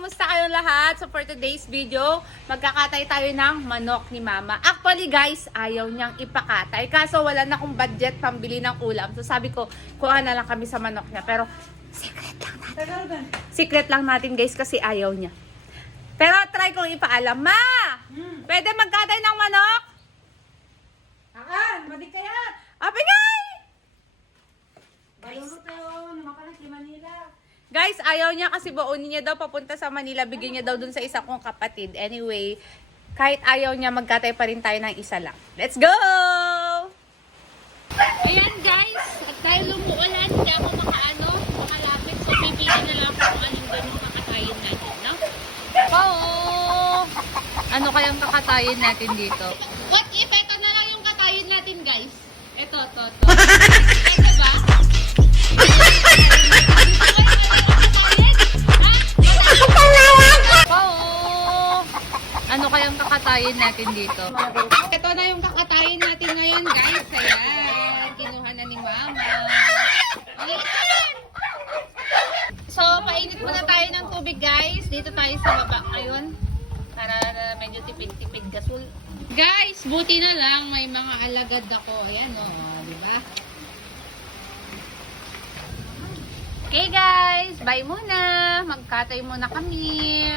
Kumusta kayong lahat? So for today's video, magkakatay tayo ng manok ni Mama. Actually guys, ayaw niyang ipakatay. Kaso wala na akong budget pambili ng ulam. So sabi ko, kuha na lang kami sa manok niya. Pero secret lang natin. Secret lang natin guys kasi ayaw niya. Pero try kong ipaalam. Ma! Pwede magkatay ng manok? Akan, madik kaya. Apigay! Balunod tayo, namakalat di Manila. Guys, ayaw niya kasi baunin niya daw papunta sa Manila. Bigyan niya daw dun sa isa kong kapatid. Anyway, kahit ayaw niya, magkatay pa rin tayo ng isa lang. Let's go! Ayan guys, at dahil lumuulan, hindi ako makalapit. So, pipili na lang ako kung anong ganun kakatayin natin, no? Oh! Ano kayang kakatayin natin dito? What if ito na lang yung katayin natin, guys? Ito. Ito ba? Ano kayang kakatayin natin dito? Ito na yung kakatayin natin ngayon, guys. Ayan. Kinuha na ni Mama. Ayan. So, painit muna tayo ng tubig, guys. Dito tayo sa baba ngayon. Para medyo tipid-tipid gasol. Guys, buti na lang may mga alagad ako. Ayan, diba? Okay, guys. Bye muna. Magkatay muna kami.